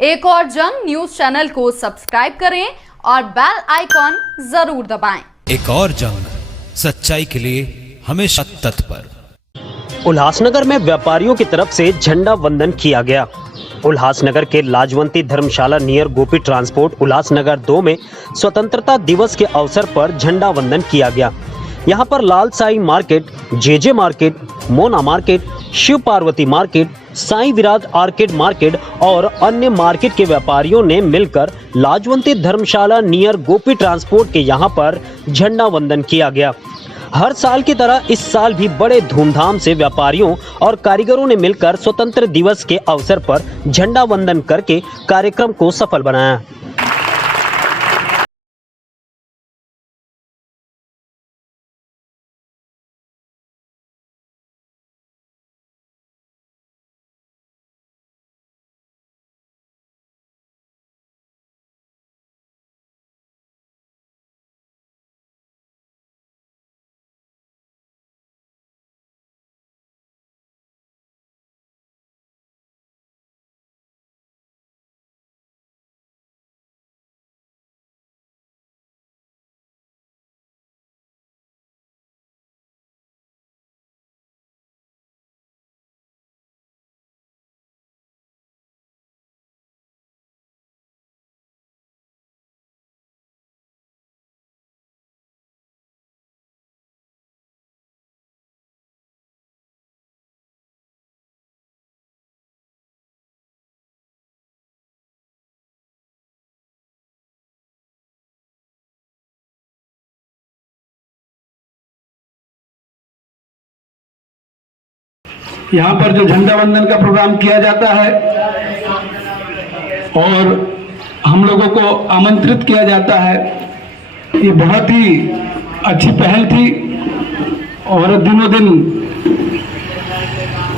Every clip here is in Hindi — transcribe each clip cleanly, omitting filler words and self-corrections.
एक और जंग न्यूज चैनल को सब्सक्राइब करें और बेल आइकॉन जरूर दबाएं। एक और जंग सच्चाई के लिए हमेशा तत्पर। उल्लासनगर में व्यापारियों की तरफ से झंडा वंदन किया गया। उल्लासनगर के लाजवंती धर्मशाला नियर गोपी ट्रांसपोर्ट उल्लासनगर 2 में स्वतंत्रता दिवस के अवसर पर झंडा वंदन किया गया। यहां पर Lal Sai market, JJ market, Mona market, Shiv Parvati market, Sai Virat arcade market और अन्य मार्केट के व्यापारियों ने मिलकर लाजवंती धर्मशाला नियर गोपी ट्रांसपोर्ट के यहां पर झंडा वंदन किया गया। हर साल की तरह इस साल भी बड़े धूमधाम से व्यापारियों और कारीगरों ने मिलकर स्वतंत्र दिवस के अवसर पर झंडा वंदन करके कार्यक्रम को सफल बनाया। यहाँ पर जो झंडा वंदन का प्रोग्राम किया जाता है और हम लोगों को आमंत्रित किया जाता है, ये बहुत ही अच्छी पहल थी और दिनों दिन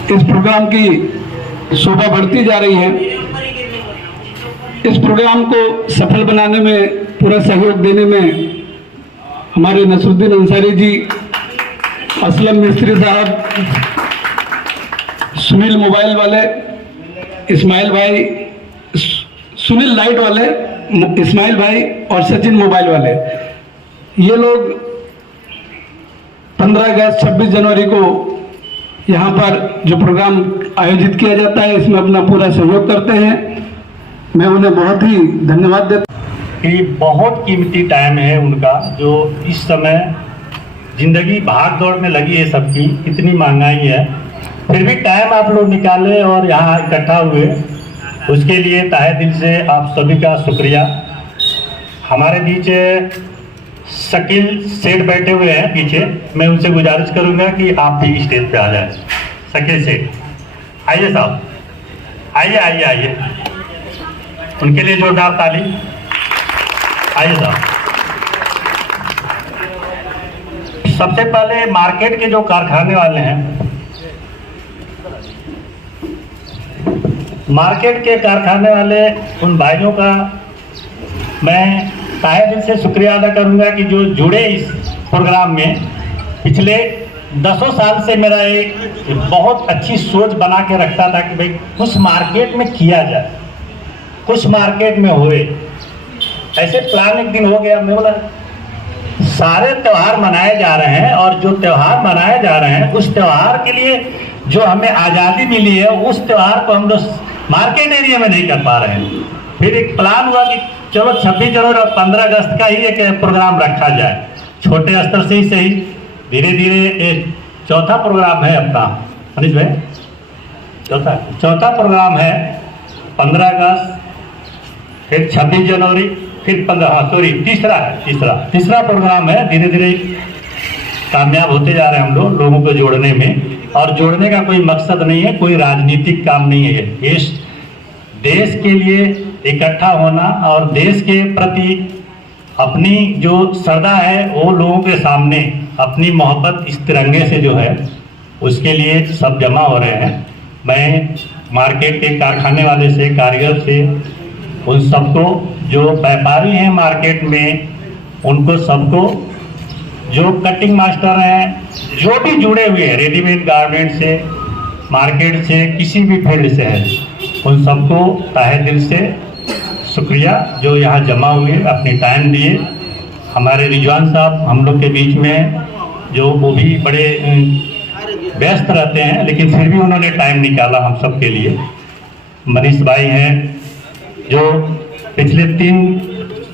इस प्रोग्राम की शोभा बढ़ती जा रही है। इस प्रोग्राम को सफल बनाने में पूरा सहयोग देने में हमारे नसरुद्दीन अंसारी जी, असलम मिस्त्री साहब, सुनील मोबाइल वाले इस्माइल भाई, सुनील लाइट वाले इस्माइल भाई और सचिन मोबाइल वाले, ये लोग 15 अगस्त 26 जनवरी को यहाँ पर जो प्रोग्राम आयोजित किया जाता है इसमें अपना पूरा सहयोग करते हैं। मैं उन्हें बहुत ही धन्यवाद देता हूँ कि बहुत कीमती टाइम है उनका, जो इस समय जिंदगी भाग दौड़ में लगी है सबकी, इतनी महंगाई है, फिर भी टाइम आप लोग निकाले और यहाँ इकट्ठा हुए, उसके लिए तहे दिल से आप सभी का शुक्रिया। हमारे बीच शकील सेठ बैठे हुए हैं पीछे, मैं उनसे गुजारिश करूँगा कि आप भी स्टेज पे आ जाएं। शकील सेठ आइए साहब, आइए आइए आइए, उनके लिए जोरदार ताली। आइए साहब। सबसे पहले मार्केट के जो कारखाने वाले हैं, मार्केट के कारखाने वाले उन भाइयों का मैं तहे दिल से शुक्रिया अदा करूंगा कि जो जुड़े इस प्रोग्राम में। पिछले 10 साल से मेरा एक बहुत अच्छी सोच बना के रखता था कि भाई कुछ मार्केट में किया जाए, कुछ मार्केट में होए। ऐसे प्लान एक दिन हो गया, मैं बोला सारे त्यौहार मनाए जा रहे हैं और जो त्यौहार मनाए जा रहे हैं उस त्यौहार के लिए जो हमें आज़ादी मिली है उस त्यौहार को हम लोग मार्केट एरिया में नहीं कर पा रहे हैं। फिर एक प्लान हुआ कि चलो 26 जनवरी और 15 अगस्त का ही एक प्रोग्राम रखा जाए, छोटे स्तर से ही सही, धीरे धीरे एक चौथा प्रोग्राम है अपना मनीष भाई, चौथा प्रोग्राम है 15 अगस्त, फिर 26 जनवरी, फिर 15 तीसरा प्रोग्राम है। धीरे धीरे कामयाब होते जा रहे हैं हम लोग लोगों को जोड़ने में, और जोड़ने का कोई मकसद नहीं है, कोई राजनीतिक काम नहीं है। देश के लिए इकट्ठा होना और देश के प्रति अपनी जो श्रद्धा है वो लोगों के सामने, अपनी मोहब्बत इस तिरंगे से जो है उसके लिए सब जमा हो रहे हैं। मैं मार्केट के कारखाने वाले से, कारीगर से, उन सबको जो व्यापारी हैं मार्केट में, उनको सबको, जो कटिंग मास्टर हैं, जो भी जुड़े हुए हैं रेडीमेड गारमेंट से, मार्केट से, किसी भी फील्ड से है, उन सबको तहे दिल से शुक्रिया जो यहाँ जमा हुए, अपनी टाइम दिए। हमारे रिजवान साहब हम लोग के बीच में, जो वो भी बड़े व्यस्त रहते हैं, लेकिन फिर भी उन्होंने टाइम निकाला हम सब के लिए। मनीष भाई हैं जो पिछले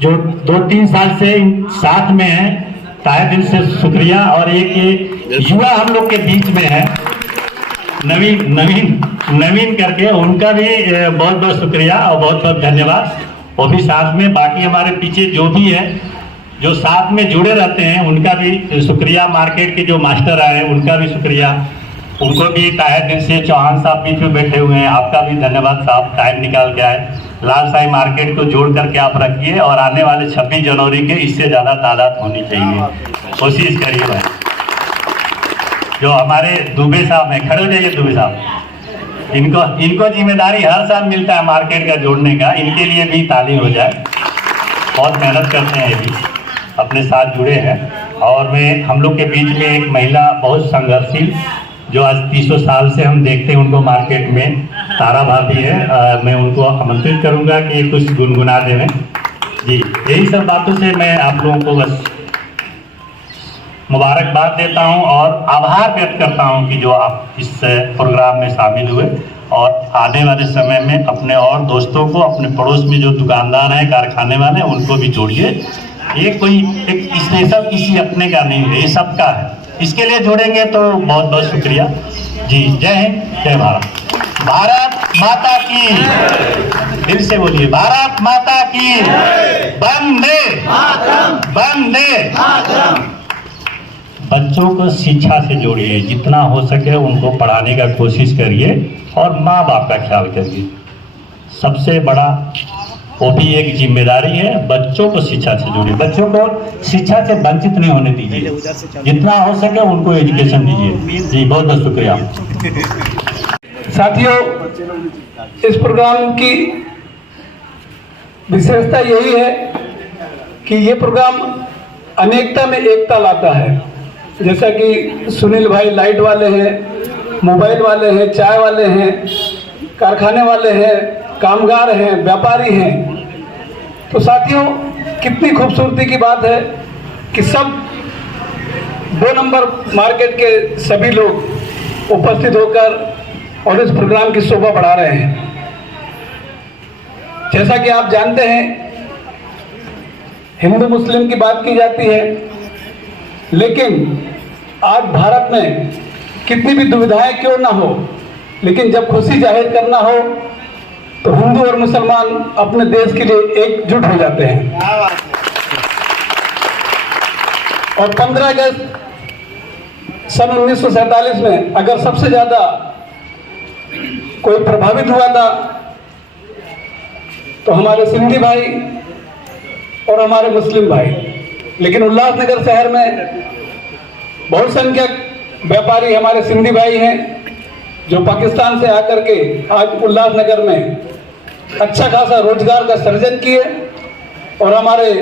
2-3 साल से साथ में हैं, तहे दिल से शुक्रिया। और एक युवा हम लोग के बीच में है, नवीन करके, उनका भी बहुत बहुत शुक्रिया और बहुत बहुत धन्यवाद। वो भी साथ में, बाकी हमारे पीछे जो भी है, जो साथ में जुड़े रहते हैं, उनका भी शुक्रिया। मार्केट के जो मास्टर आए हैं उनका भी शुक्रिया, उनको भी तहे दिल से। चौहान साहब बीच में बैठे हुए हैं, आपका भी धन्यवाद साहब, टाइम निकाल के आए। लाल साई मार्केट को जोड़ करके आप रखिए और आने वाले 26 जनवरी के इससे ज़्यादा तादाद होनी चाहिए, कोशिश करिए भाई। जो हमारे दुबे साहब हैं, खड़े हो जाइए दुबे साहब, इनको जिम्मेदारी हर साल मिलता है मार्केट का जोड़ने का, इनके लिए भी तालीम हो जाए। बहुत मेहनत करते हैं, ये भी अपने साथ जुड़े हैं। और हम लोग के बीच में एक महिला बहुत संघर्षशील, जो आज 300 साल से हम देखते हैं उनको मार्केट में, तारा भाभी है। मैं उनको आमंत्रित करूंगा कि कुछ गुनगुना दें जी। यही सब बातों से मैं आप लोगों को बस मुबारकबाद देता हूं और आभार व्यक्त करता हूं कि जो आप इस प्रोग्राम में शामिल हुए। और आने वाले समय में अपने और दोस्तों को, अपने पड़ोस में जो दुकानदार हैं, कारखाने वाले, उनको भी जोड़िए। ये कोई एक स्पेशल किसी अपने का नहीं है, ये सबका है। इसके लिए जोड़ेंगे तो बहुत बहुत शुक्रिया जी। जय हिंद, जय भारत। भारत माता की, दिल से बोलिए, भारत माता की। वंदे वंदे। बच्चों को शिक्षा से जोड़िए, जितना हो सके उनको पढ़ाने का कोशिश करिए और माँ बाप का ख्याल करिए। सबसे बड़ा वो भी एक जिम्मेदारी है, बच्चों को शिक्षा से जोड़िए, बच्चों को शिक्षा से वंचित नहीं होने दीजिए, जितना हो सके उनको एजुकेशन दीजिए जी। बहुत बहुत शुक्रिया साथियों। इस प्रोग्राम की विशेषता यही है कि ये प्रोग्राम अनेकता में एकता लाता है। जैसा कि सुनील भाई लाइट वाले हैं, मोबाइल वाले हैं, चाय वाले हैं, कारखाने वाले हैं, कामगार हैं, व्यापारी हैं। तो साथियों, कितनी खूबसूरती की बात है कि सब 2 नंबर मार्केट के सभी लोग उपस्थित होकर और इस प्रोग्राम की शोभा बढ़ा रहे हैं। जैसा कि आप जानते हैं, हिंदू मुस्लिम की बात की जाती है, लेकिन आज भारत में कितनी भी दुविधाएं क्यों ना हो, लेकिन जब खुशी जाहिर करना हो तो हिंदू और मुसलमान अपने देश के लिए एकजुट हो जाते हैं। और 15 अगस्त सन 1947 में अगर सबसे ज्यादा कोई प्रभावित हुआ था तो हमारे सिंधी भाई और हमारे मुस्लिम भाई। लेकिन उल्लासनगर शहर में बहुसंख्यक व्यापारी हमारे सिंधी भाई हैं जो पाकिस्तान से आकर के आज उल्लासनगर में अच्छा खासा रोजगार का सृजन किए और हमारे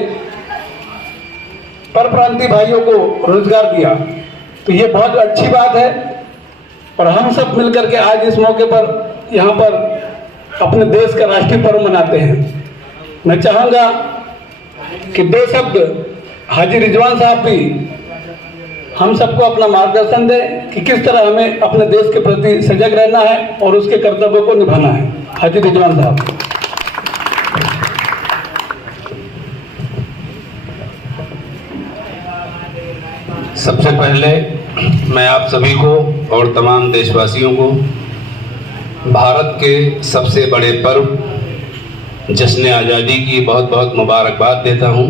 परप्रांतीय भाइयों को रोजगार दिया। तो ये बहुत अच्छी बात है और हम सब मिलकर के आज इस मौके पर यहाँ पर अपने देश का राष्ट्रीय पर्व मनाते हैं। मैं चाहूँगा कि 2 शब्द हाजी रिजवान साहब भी हम सबको अपना मार्गदर्शन दें कि किस तरह हमें अपने देश के प्रति सजग रहना है और उसके कर्तव्यों को निभाना है। हाजी रिजवान साहब। सबसे पहले मैं आप सभी को और तमाम देशवासियों को भारत के सबसे बड़े पर्व जश्न आज़ादी की बहुत बहुत मुबारकबाद देता हूँ,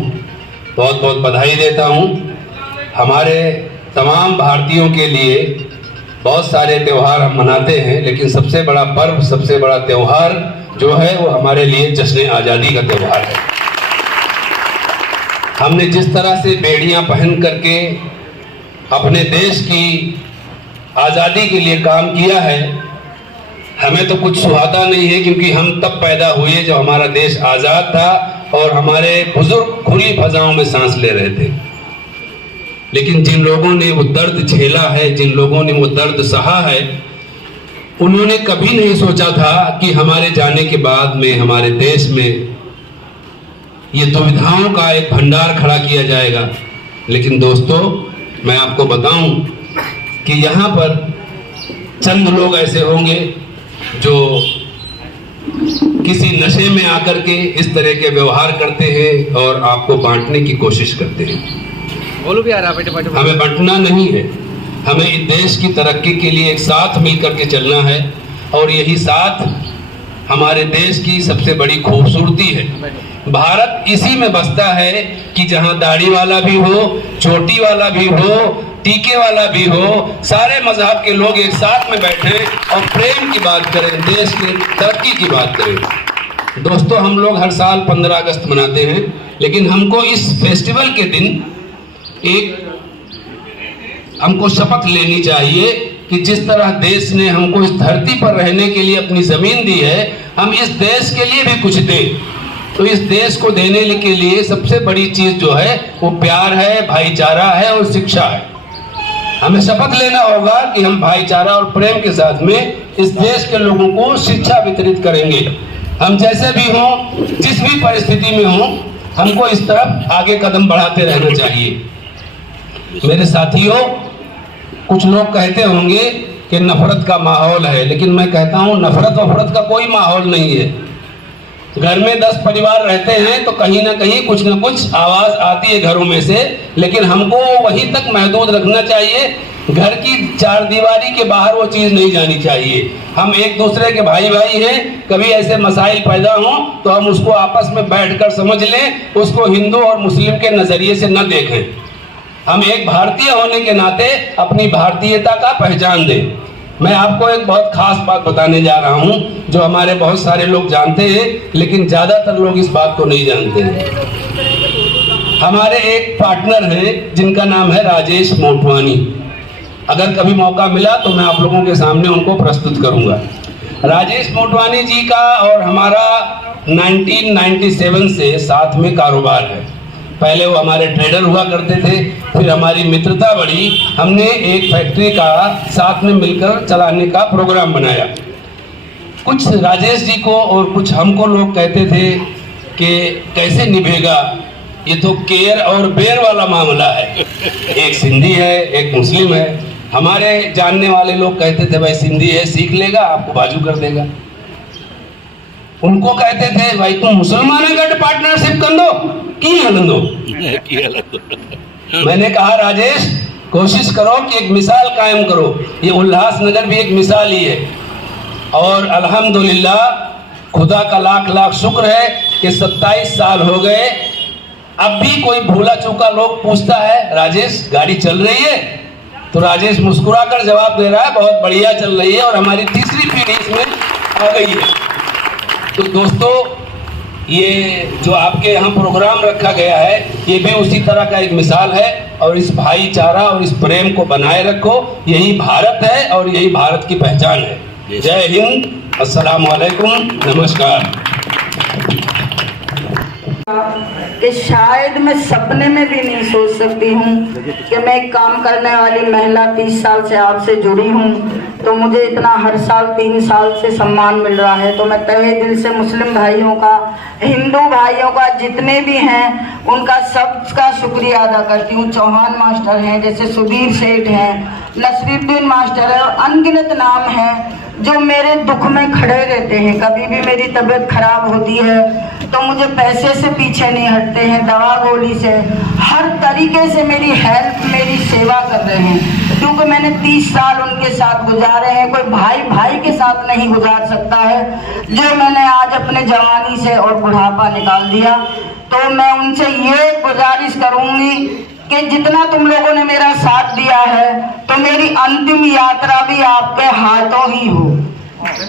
बहुत बहुत बधाई देता हूँ। हमारे तमाम भारतीयों के लिए बहुत सारे त्यौहार हम मनाते हैं, लेकिन सबसे बड़ा पर्व, सबसे बड़ा त्यौहार जो है वो हमारे लिए जश्न आज़ादी का त्यौहार है। हमने जिस तरह से बेड़ियां पहन करके अपने देश की आज़ादी के लिए काम किया है, हमें तो कुछ सुहाता नहीं है, क्योंकि हम तब पैदा हुए जब हमारा देश आज़ाद था और हमारे बुजुर्ग खुली फजाओं में सांस ले रहे थे। लेकिन जिन लोगों ने वो दर्द झेला है, जिन लोगों ने वो दर्द सहा है, उन्होंने कभी नहीं सोचा था कि हमारे जाने के बाद में हमारे देश में ये दुविधाओं का एक भंडार खड़ा किया जाएगा। लेकिन दोस्तों, मैं आपको बताऊं कि यहाँ पर चंद लोग ऐसे होंगे जो किसी नशे में आकर के इस तरह के व्यवहार करते हैं और आपको बांटने की कोशिश करते हैं। बोलो भी आ रहा बेटे। हमें बांटना नहीं है, हमें इस देश की तरक्की के लिए एक साथ मिलकर के चलना है और यही साथ हमारे देश की सबसे बड़ी खूबसूरती है। भारत इसी में बसता है कि जहां दाढ़ी वाला भी हो, चोटी वाला भी हो, टीके वाला भी हो, सारे मजहब के लोग एक साथ में बैठें और प्रेम की बात करें, देश की तरक्की की बात करें। दोस्तों, हम लोग हर साल 15 अगस्त मनाते हैं, लेकिन हमको इस फेस्टिवल के दिन हमको शपथ लेनी चाहिए कि जिस तरह देश ने हमको इस धरती पर रहने के लिए अपनी जमीन दी है, हम इस देश के लिए भी कुछ दें। तो इस देश को देने के लिए सबसे बड़ी चीज जो है वो प्यार है, भाईचारा है और शिक्षा है। हमें शपथ लेना होगा कि हम भाईचारा और प्रेम के साथ में इस देश के लोगों को शिक्षा वितरित करेंगे। हम जैसे भी हों, जिस भी परिस्थिति में हों, हमको इस तरफ आगे कदम बढ़ाते रहना चाहिए। मेरे साथियों, कुछ लोग कहते होंगे कि नफरत का माहौल है, लेकिन मैं कहता हूं नफरत वफरत का कोई माहौल नहीं है। घर में 10 परिवार रहते हैं तो कहीं ना कहीं कुछ ना कुछ आवाज आती है घरों में से, लेकिन हमको वहीं तक महदूद रखना चाहिए। घर की 4 दीवारी के बाहर वो चीज नहीं जानी चाहिए। हम एक दूसरे के भाई भाई हैं, कभी ऐसे मसाइल पैदा हों तो हम उसको आपस में बैठकर समझ लें, उसको हिंदू और मुस्लिम के नजरिए से न देखें। हम एक भारतीय होने के नाते अपनी भारतीयता का पहचान दें। मैं आपको एक बहुत खास बात बताने जा रहा हूं जो हमारे बहुत सारे लोग जानते हैं, लेकिन ज्यादातर लोग इस बात को नहीं जानते हैं। हमारे एक पार्टनर हैं जिनका नाम है राजेश मोटवानी। अगर कभी मौका मिला तो मैं आप लोगों के सामने उनको प्रस्तुत करूंगा। राजेश मोटवानी जी का और हमारा 1997 से साथ में कारोबार है। पहले वो हमारे ट्रेडर हुआ करते थे, फिर हमारी मित्रता बढ़ी, हमने एक फैक्ट्री का साथ में मिलकर चलाने का प्रोग्राम बनाया। कुछ राजेश जी को और कुछ हमको लोग कहते थे कि कैसे निभेगा, ये तो केयर और बेर वाला मामला है। एक सिंधी है, एक मुस्लिम है। हमारे जानने वाले लोग कहते थे भाई सिंधी है, सीख लेगा, आपको बाजू कर देगा। उनको कहते थे भाई तुम मुसलमान गढ़ पार्टनरशिप कर दो की हलंदो। मैंने कहा राजेश, कोशिश करो कि एक मिसाल कायम करो। ये उल्लासनगर भी एक मिसाल ही है और अल्हम्दुलिल्लाह खुदा का लाख लाख शुक्र है कि 27 साल हो गए, अब भी कोई भूला चूका लोग पूछता है राजेश गाड़ी चल रही है, तो राजेश मुस्कुराकर जवाब दे रहा है बहुत बढ़िया चल रही है और हमारी तीसरी पीढ़ी इसमें आ गई है। तो दोस्तों, ये जो आपके यहाँ प्रोग्राम रखा गया है ये भी उसी तरह का एक मिसाल है और इस भाईचारा और इस प्रेम को बनाए रखो। यही भारत है और यही भारत की पहचान है। जय हिंद, अस्सलाम वालेकुम, नमस्कार। कि शायद मैं सपने में भी नहीं सोच सकती हूँ कि मैं एक काम करने वाली महिला 30 साल से आपसे जुड़ी हूँ, तो मुझे इतना हर साल 3 साल से सम्मान मिल रहा है। तो मैं तहे दिल से मुस्लिम भाइयों का, हिंदू भाइयों का, जितने भी हैं उनका सबका शुक्रिया अदा करती हूँ। चौहान मास्टर हैं, जैसे सुबीर सेठ हैं, नसरुद्दीन मास्टर है और अनगिनत नाम हैं जो मेरे दुख में खड़े रहते हैं। कभी भी मेरी तबीयत खराब होती है तो मुझे पैसे से पीछे नहीं हटते हैं, दवा गोली से, हर तरीके से मेरी हेल्प, मेरी सेवा कर रहे हैं। क्योंकि मैंने 30 साल उनके साथ गुजारे हैं, कोई भाई भाई के साथ नहीं गुजार सकता है जो मैंने आज अपने जवानी से और बुढ़ापा निकाल दिया। तो मैं उनसे ये गुजारिश करूँगी कि जितना तुम लोगों ने मेरा साथ दिया है तो मेरी अंतिम यात्रा भी आपके हाथों ही हो।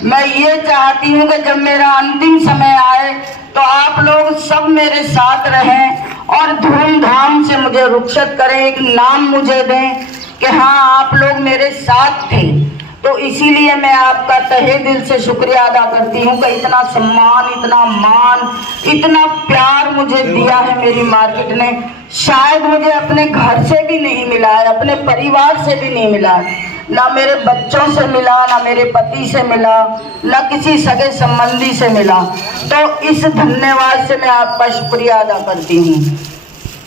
मैं ये चाहती हूँ कि जब मेरा अंतिम समय आए तो आप लोग सब मेरे साथ रहें और धूमधाम से मुझे रुखसत करें, एक नाम मुझे दें कि हाँ आप लोग मेरे साथ थे। तो इसीलिए मैं आपका तहे दिल से शुक्रिया अदा करती हूँ कि इतना सम्मान, इतना मान, इतना प्यार मुझे दिया है मेरी मार्केट ने। शायद मुझे अपने घर से भी नहीं मिला है, अपने परिवार से भी नहीं मिला है। ना मेरे बच्चों से मिला, ना मेरे पति से मिला, ना किसी सगे संबंधी से मिला। तो इस धन्यवाद से मैं आपका शुक्रिया अदा करती हूँ।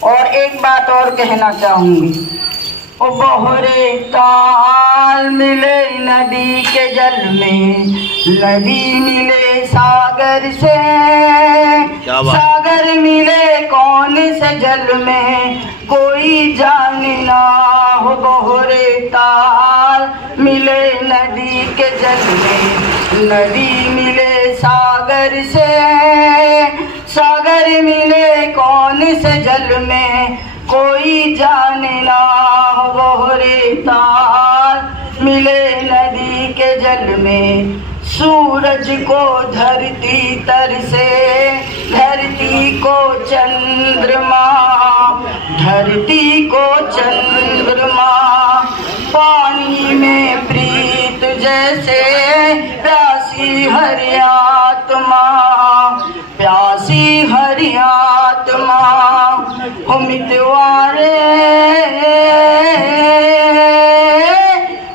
और एक बात और कहना चाहूँगी, ओ बहरे ताल मिले नदी के जल में, नदी मिले सागर से, सागर मिले कौन से जल में, कोई जाने ना हो। बहरे ताल मिले नदी के जल में, नदी मिले सागर से, सागर मिले कौन से जल में, कोई जाने ना हो। बहरे ताल मिले नदी के जल में, सूरज को धरती तर से, धरती को चंद्रमा, धरती को चंद्रमा, पानी में प्रीत जैसे प्यासी हरि आत्मा, प्यासी हरि आत्मा। हो मितवारे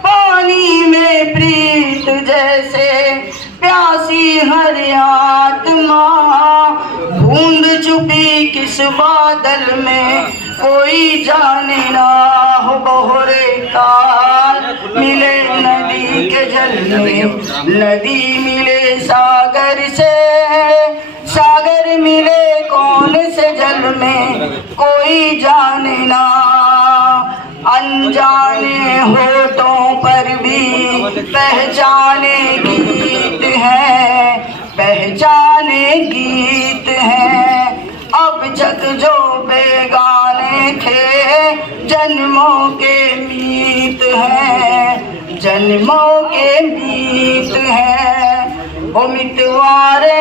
पानी में प्रीत जैसे प्यासी हरि आत्मा, बूंद छुपी किस बादल में, कोई जाने ना हो। बहरे ताल मिले नदी के जल में, नदी मिले सागर से, सागर मिले कौन से जल में, कोई जाने ना। अनजाने होठों पर भी पहचाने गीत है, पहचाने गीत है। अब जग जो बेगाने थे, जन्मों के मीत हैं, जन्मों के मीत हैं। ओ मितवारे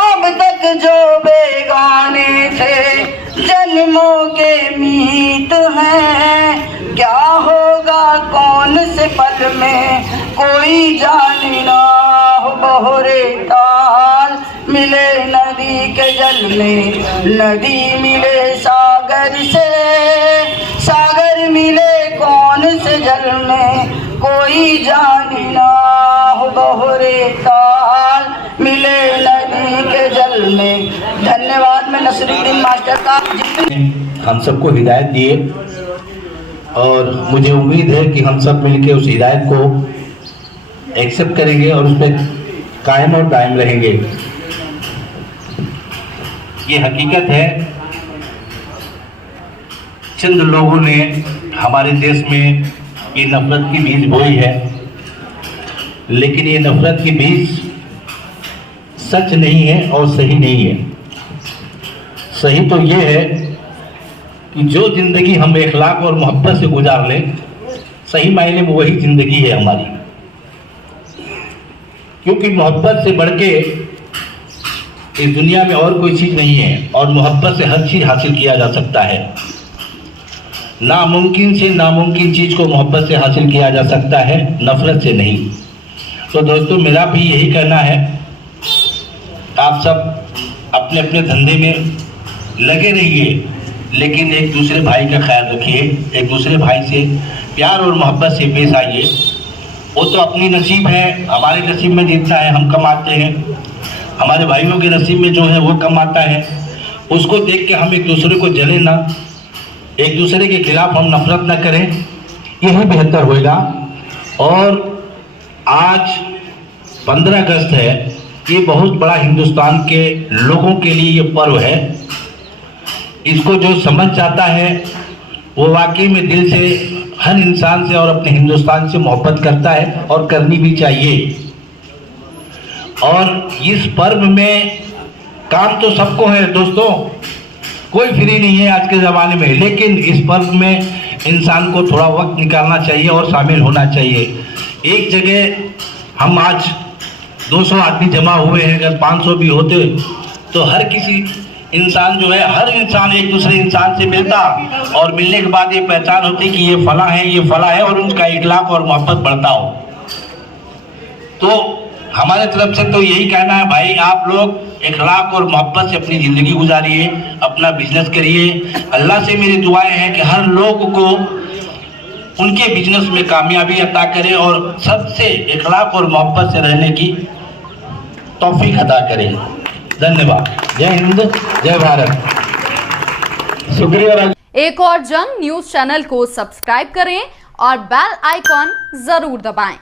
अब तक जो बेगाने थे, जन्मों के मीत हैं। क्या होगा कौन से पल में, कोई जाने ना हो। बहरे ताल मिले नदी के जल में, नदी मिले सागर से, सागर मिले कौन से जल में, कोई जाने ना हो। बहरे ताल मिले नदी के जल में। धन्यवाद। मैं नसरुद्दीन मास्टर का हम सबको हिदायत दिए और मुझे उम्मीद है कि हम सब मिलके उस हिदायत को एक्सेप्ट करेंगे और उस पर कायम और दायम रहेंगे। ये हकीकत है, चंद लोगों ने हमारे देश में ये नफरत की बीज बोई है, लेकिन ये नफरत की बीज सच नहीं है और सही नहीं है। सही तो ये है कि जो जिंदगी हम इखलाक और मोहब्बत से गुजार लें, सही मायने में वही जिंदगी है हमारी। क्योंकि मोहब्बत से बढ़ के इस दुनिया में और कोई चीज नहीं है और मोहब्बत से हर चीज हासिल किया जा सकता है। नामुमकिन से नामुमकिन चीज को मोहब्बत से हासिल किया जा सकता है, नफरत से नहीं। तो दोस्तों, मेरा भी यही कहना है, आप सब अपने अपने धंधे में लगे रहिए, लेकिन एक दूसरे भाई का ख्याल रखिए, एक दूसरे भाई से प्यार और मोहब्बत से पेश आइए। वो तो अपनी नसीब है, हमारे नसीब में जितना है हम कमाते हैं, हमारे भाइयों के नसीब में जो है वो कमाता है। उसको देख के हम एक दूसरे को जले ना, एक दूसरे के खिलाफ हम नफरत ना करें, यही बेहतर होगा। और आज 15 अगस्त है, ये बहुत बड़ा हिंदुस्तान के लोगों के लिए ये पर्व है। इसको जो समझ जाता है वो वाकई में दिल से हर इंसान से और अपने हिंदुस्तान से मोहब्बत करता है और करनी भी चाहिए। और इस पर्व में काम तो सबको है दोस्तों, कोई फ्री नहीं है आज के ज़माने में, लेकिन इस पर्व में इंसान को थोड़ा वक्त निकालना चाहिए और शामिल होना चाहिए। एक जगह हम आज 200 आदमी जमा हुए हैं, अगर 500 भी होते तो हर किसी इंसान जो है, हर इंसान एक दूसरे इंसान से मिलता और मिलने के बाद ये पहचान होती कि ये फला है, ये फला है, और उनका इखलाक और मोहब्बत बढ़ता हो। तो हमारे तरफ से तो यही कहना है भाई, आप लोग इखलाक और मोहब्बत से अपनी ज़िंदगी गुजारिए, अपना बिजनेस करिए। अल्लाह से मेरी दुआएं हैं कि हर लोग को उनके बिजनेस में कामयाबी अता करे और सबसे इखलाक और मोहब्बत से रहने की तौफीक अता करे। धन्यवाद। जय हिंद, जय भारत। शुक्रिया। एक और जंग न्यूज चैनल को सब्सक्राइब करें और बेल आइकॉन जरूर दबाएं।